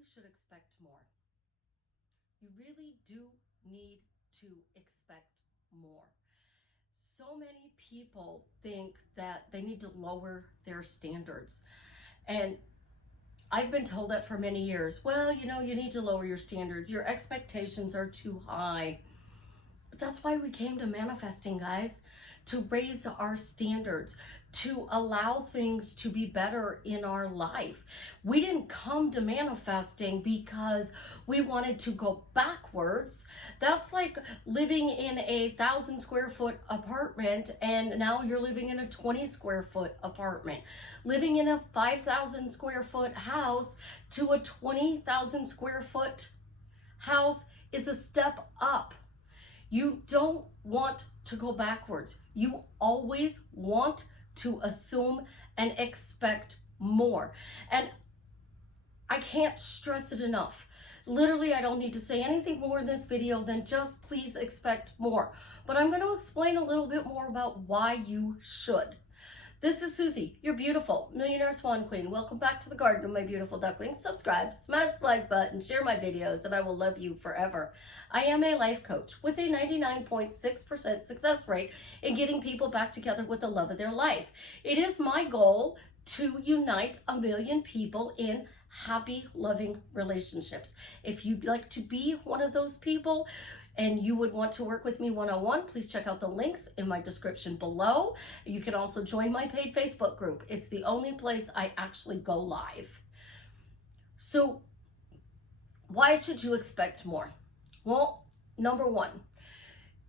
you should expect more. You really do need to expect more. So many people think that they need to lower their standards. And I've been told that for many years. Well, you know, you need to lower your standards. Your expectations are too high. But that's why we came to manifesting, guys, to raise our standards, to allow things to be better in our life. We didn't come to manifesting because we wanted to go backwards. That's like living in a 1,000 square foot apartment and now you're living in a 20 square foot apartment. Living in a 5,000 square foot house to a 20,000 square foot house is a step up. You don't want to go backwards. You always want to assume and expect more. And I can't stress it enough. Literally, I don't need to say anything more in this video than just please expect more. But I'm going to explain a little bit more about why you should. This is Susie, your beautiful millionaire swan queen. Welcome back to the garden of my beautiful ducklings. Subscribe, smash the like button, share my videos, and I will love you forever. I am a life coach with a 99.6% success rate in getting people back together with the love of their life. It is my goal to unite 1 million people in happy, loving relationships. If you'd like to be one of those people, and you would want to work with me one-on-one, please check out the links in my description below. You can also join my paid Facebook group. It's the only place I actually go live. So why should you expect more? Well, number one,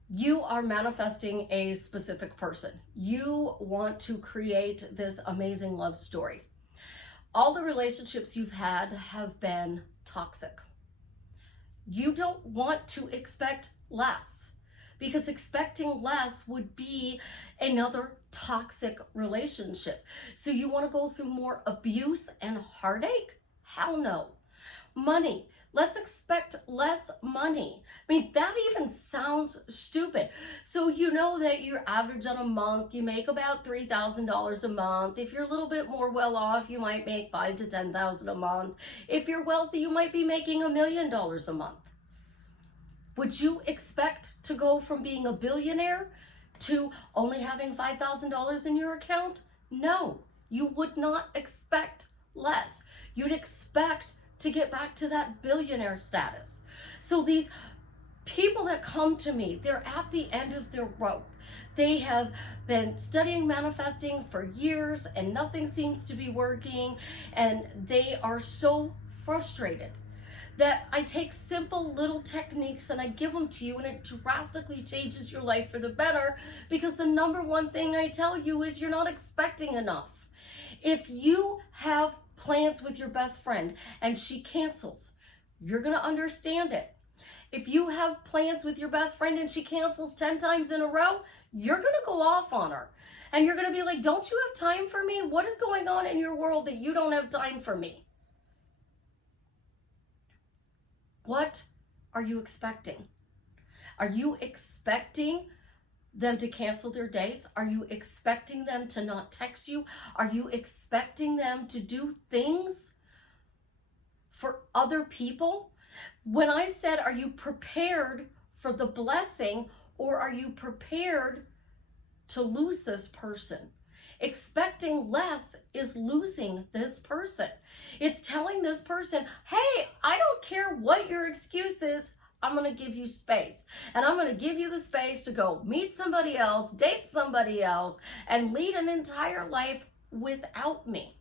you are manifesting a specific person. You want to create this amazing love story. All the relationships you've had have been toxic. You don't want to expect less, because expecting less would be another toxic relationship. So you want to go through more abuse and heartache? Hell no. Money. Let's expect less money. I mean, that even sounds stupid. So you know that your average on a month, you make about $3,000 a month. If you're a little bit more well off, you might make $5,000 to $10,000 a month. If you're wealthy, you might be making $1 million a month. Would you expect to go from being a billionaire to only having $5,000 in your account? No, you would not expect less. You'd expect to get back to that billionaire status. So these people that come to me, they're at the end of their rope. They have been studying manifesting for years and nothing seems to be working, and they are so frustrated that I take simple little techniques and I give them to you, and it drastically changes your life for the better, because the number one thing I tell you is you're not expecting enough. If you have plans with your best friend and she cancels, you're going to understand it. If you have plans with your best friend and she cancels 10 times in a row, you're going to go off on her. And you're going to be like, don't you have time for me? What is going on in your world that you don't have time for me? What are you expecting? Are you expecting them to cancel their dates? Are you expecting them to not text you? Are you expecting them to do things for other people? When I said, are you prepared for the blessing, or are you prepared to lose this person? Expecting less is losing this person. It's telling this person, hey, I don't care what your excuse is, I'm going to give you space. And I'm going to give you the space to go meet somebody else, date somebody else, and lead an entire life without me.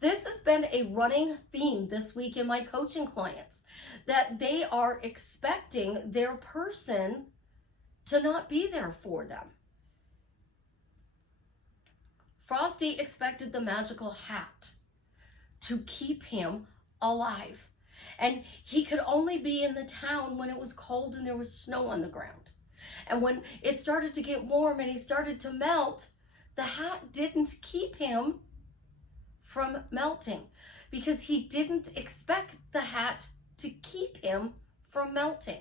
This has been a running theme this week in my coaching clients, that they are expecting their person to not be there for them. Frosty expected the magical hat to keep him alive. And he could only be in the town when it was cold and there was snow on the ground. And when it started to get warm and he started to melt, the hat didn't keep him from melting, because he didn't expect the hat to keep him from melting.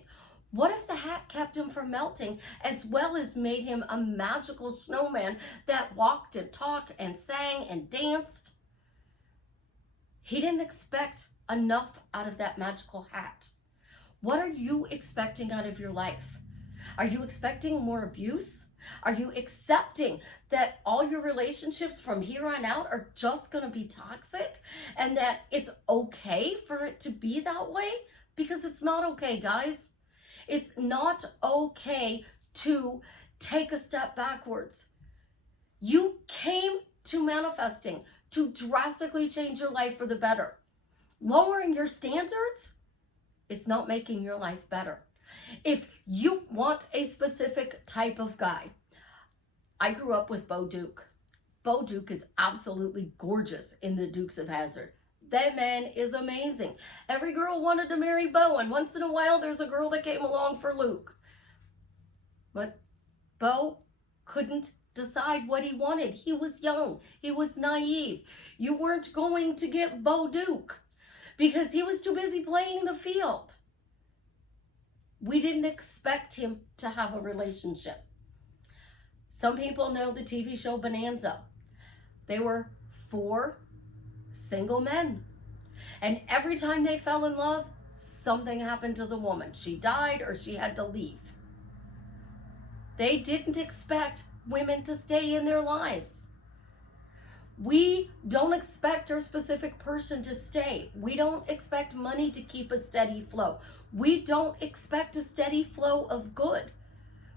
What if the hat kept him from melting, as well as made him a magical snowman that walked and talked and sang and danced? He didn't expect enough out of that magical hat? What are you expecting out of your life? Are you expecting more abuse? Are you accepting that all your relationships from here on out are just going to be toxic and that it's okay for it to be that way? Because it's not okay, guys. It's not okay to take a step backwards. You came to manifesting to drastically change your life for the better. Lowering your standards is not making your life better. If you want a specific type of guy, I grew up with Bo Duke. Bo Duke is absolutely gorgeous in the Dukes of Hazzard. That man is amazing. Every girl wanted to marry Bo, and once in a while there's a girl that came along for Luke. But Bo couldn't decide what he wanted. He was young. He was naive. You weren't going to get Bo Duke because he was too busy playing the field. We didn't expect him to have a relationship. Some people know the TV show Bonanza. They were 4 single men. And every time they fell in love, something happened to the woman. She died or she had to leave. They didn't expect women to stay in their lives. We don't expect our specific person to stay. We don't expect money to keep a steady flow. We don't expect a steady flow of good.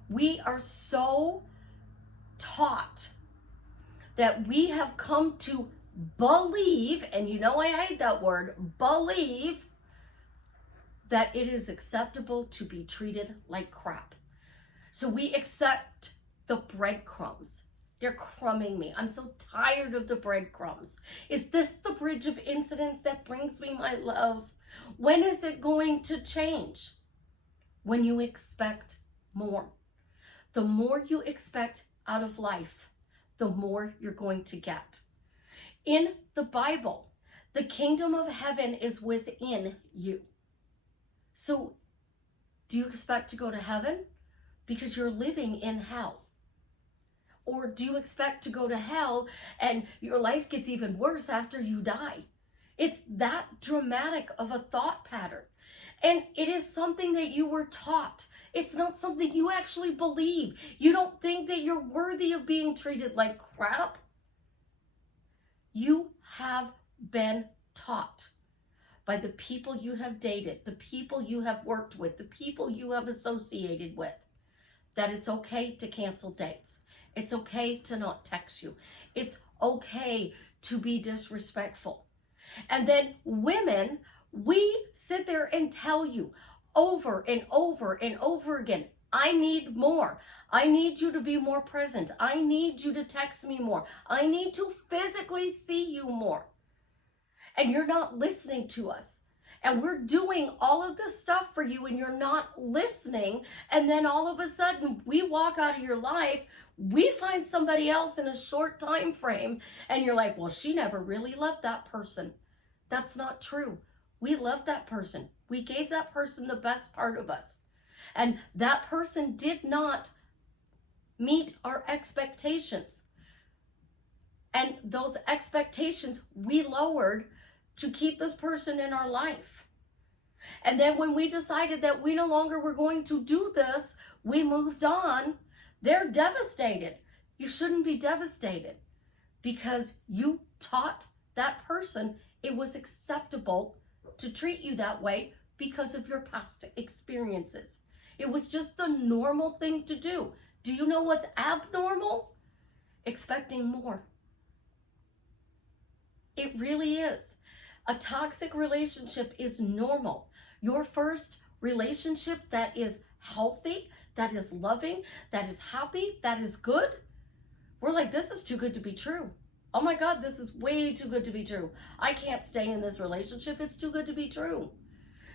We are so taught that we have come to believe, and you know I hate that word, believe, that it is acceptable to be treated like crap. So we accept the breadcrumbs. They're crumbing me. I'm so tired of the breadcrumbs. Is this the bridge of incidents that brings me my love? When is it going to change? When you expect more. The more you expect out of life, the more you're going to get. In the Bible, the kingdom of heaven is within you. So, do you expect to go to heaven? Because you're living in hell. Or do you expect to go to hell and your life gets even worse after you die? It's that dramatic of a thought pattern. And it is something that you were taught. It's not something you actually believe. You don't think that you're worthy of being treated like crap. You have been taught by the people you have dated, the people you have worked with, the people you have associated with, that it's okay to cancel dates. It's okay to not text you. It's okay to be disrespectful. And then women, we sit there and tell you over and over and over again, I need more. I need you to be more present. I need you to text me more. I need to physically see you more. And you're not listening to us. And we're doing all of this stuff for you and you're not listening. And then all of a sudden we walk out of your life, we find somebody else in a short time frame and you're like, well, she never really loved that person. That's not true. We loved that person. We gave that person the best part of us. And that person did not meet our expectations. And those expectations we lowered to keep this person in our life. And then when we decided that we no longer were going to do this, we moved on. They're devastated. You shouldn't be devastated because you taught that person it was acceptable to treat you that way because of your past experiences. It was just the normal thing to do. Do you know what's abnormal? Expecting more. It really is. A toxic relationship is normal. Your first relationship that is healthy, that is loving, that is happy, that is good, we're like, this is too good to be true. Oh my God, this is way too good to be true. I can't stay in this relationship. It's too good to be true.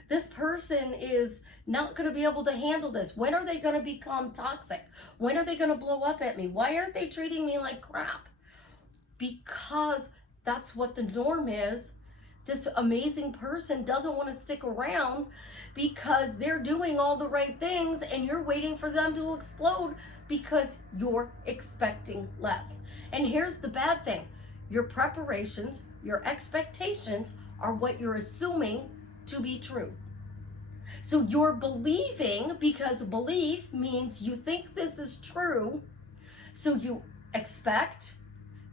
This person is not going to be able to handle this. When are they going to become toxic? When are they going to blow up at me? Why aren't they treating me like crap? Because that's what the norm is. This amazing person doesn't want to stick around because they're doing all the right things and you're waiting for them to explode because you're expecting less. And here's the bad thing. Your preparations, your expectations are what you're assuming to be true. So you're believing because belief means you think this is true. So you expect,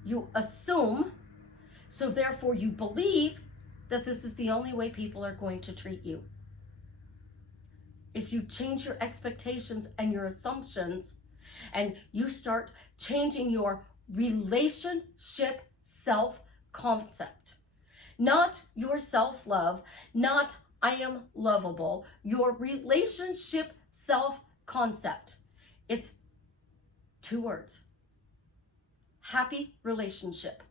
you assume, so therefore you believe that this is the only way people are going to treat you. If you change your expectations and your assumptions and you start changing your relationship self-concept, not your self-love, not I am lovable, your relationship self-concept. It's 2 words. Happy relationship,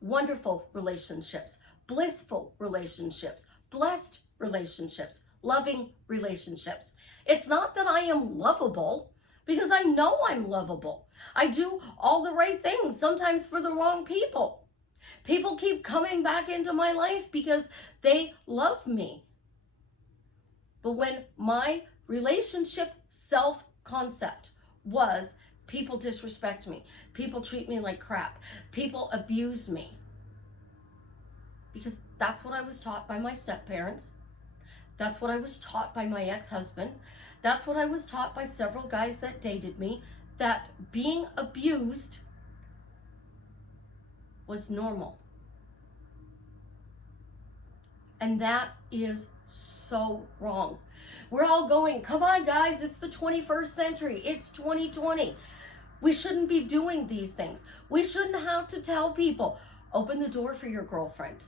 wonderful relationships, blissful relationships, blessed relationships, loving relationships. It's not that I am lovable, because I know I'm lovable. I do all the right things, sometimes for the wrong people. People keep coming back into my life because they love me. But when my relationship self-concept was people disrespect me, people treat me like crap, people abuse me, because that's what I was taught by my step-parents. That's what I was taught by my ex-husband. That's what I was taught by several guys that dated me, that being abused was normal. And that is so wrong. We're all going, come on guys, it's the 21st century, it's 2020. We shouldn't be doing these things. We shouldn't have to tell people, open the door for your girlfriend.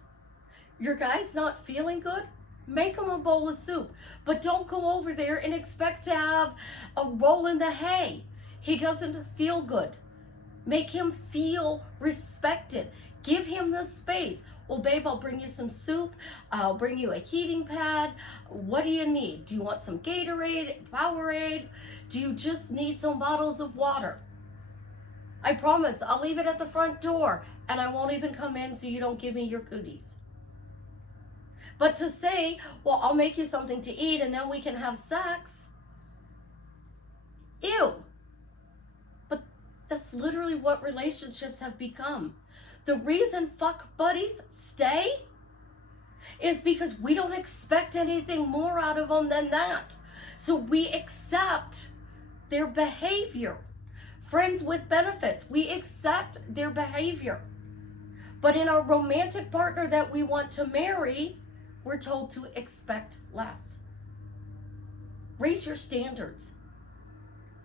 Your guy's not feeling good? Make him a bowl of soup. But don't go over there and expect to have a roll in the hay. He doesn't feel good. Make him feel respected. Give him the space. Well, babe, I'll bring you some soup. I'll bring you a heating pad. What do you need? Do you want some Gatorade, Powerade? Do you just need some bottles of water? I promise I'll leave it at the front door and I won't even come in so you don't give me your goodies. But to say, well, I'll make you something to eat and then we can have sex. Ew. But that's literally what relationships have become. The reason fuck buddies stay is because we don't expect anything more out of them than that. So we accept their behavior. Friends with benefits, we accept their behavior. But in our romantic partner that we want to marry, we're told to expect less. Raise your standards.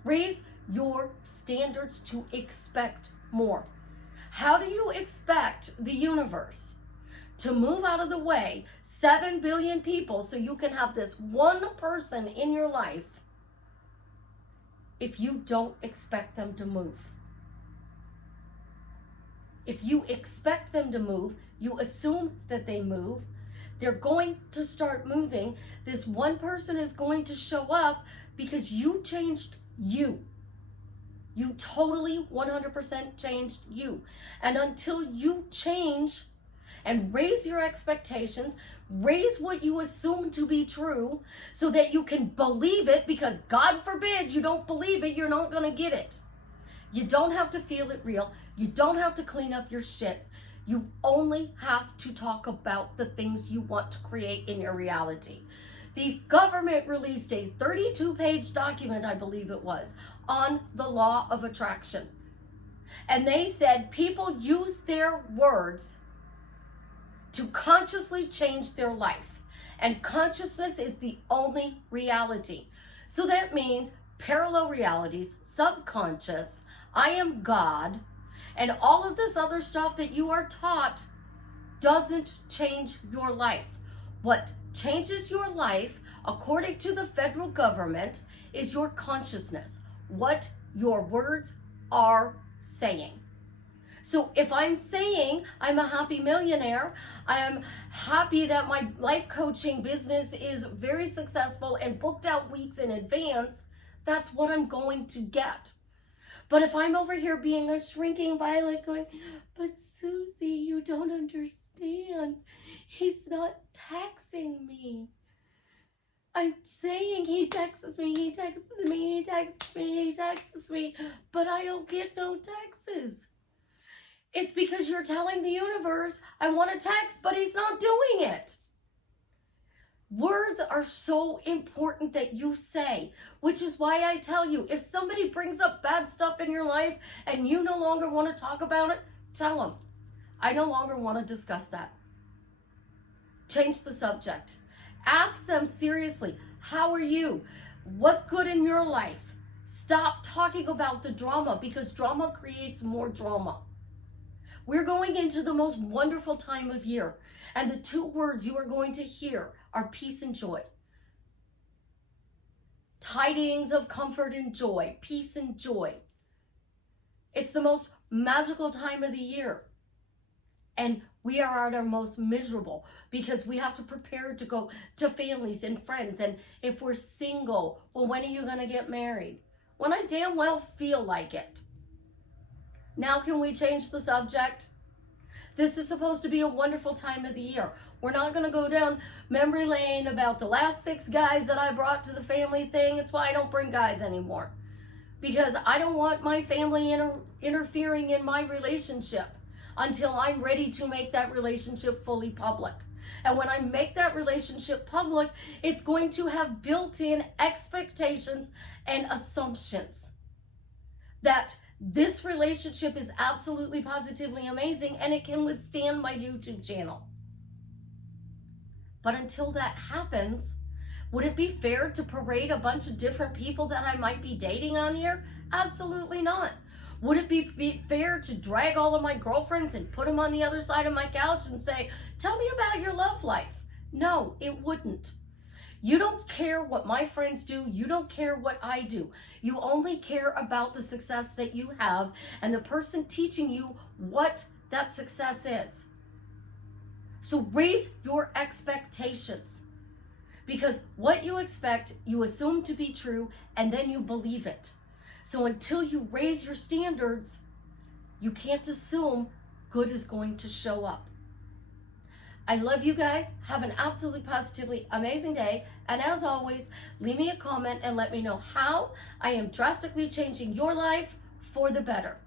Raise your standards to expect more. How do you expect the universe to move out of the way 7 billion people so you can have this one person in your life if you don't expect them to move? If you expect them to move, you assume that they move, they're going to start moving. This one person is going to show up because you changed you. You totally 100% changed you. And until you change and raise your expectations, raise what you assume to be true so that you can believe it, because God forbid you don't believe it, you're not going to get it. You don't have to feel it real. You don't have to clean up your shit. You only have to talk about the things you want to create in your reality. The government released a 32-page document, I believe it was, on the law of attraction. And they said people use their words to consciously change their life. And consciousness is the only reality. So that means parallel realities, subconscious, I am God, and all of this other stuff that you are taught doesn't change your life. What changes your life, according to the federal government, is your consciousness, what your words are saying. So if I'm saying I'm a happy millionaire, I am happy that my life coaching business is very successful and booked out weeks in advance, that's what I'm going to get. But if I'm over here being a shrinking violet going, but Susie, you don't understand. He's not texting me. I'm saying he texts me, he texts me, he texts me, he texts me, but I don't get no texts. It's because you're telling the universe, I want to text, but he's not doing words are so important that you say, which is why I tell you, if somebody brings up bad stuff in your life and you no longer want to talk about it, tell them, I no longer want to discuss that. Change the subject. Ask them seriously, how are you? What's good in your life? Stop talking about the drama, because drama creates more drama. We're going into the most wonderful time of year, and the two words you are going to hear are peace and joy. Tidings of comfort and joy, peace and joy. It's the most magical time of the year. And we are at our most miserable because we have to prepare to go to families and friends. And if we're single, well, when are you going to get married? When I damn well feel like it. Now can we change the subject? This is supposed to be a wonderful time of the year. We're not going to go down memory lane about the last 6 guys that I brought to the family thing. It's why I don't bring guys anymore. Because I don't want my family interfering in my relationship until I'm ready to make that relationship fully public. And when I make that relationship public, it's going to have built-in expectations and assumptions that this relationship is absolutely positively amazing and it can withstand my YouTube channel. But until that happens, would it be fair to parade a bunch of different people that I might be dating on here? Absolutely not. Would it be fair to drag all of my girlfriends and put them on the other side of my couch and say, tell me about your love life? No, it wouldn't. You don't care what my friends do. You don't care what I do. You only care about the success that you have and the person teaching you what that success is. So raise your expectations, because what you expect, you assume to be true, and then you believe it. So until you raise your standards, you can't assume good is going to show up. I love you guys. Have an absolutely positively amazing day. And as always, leave me a comment and let me know how I am drastically changing your life for the better.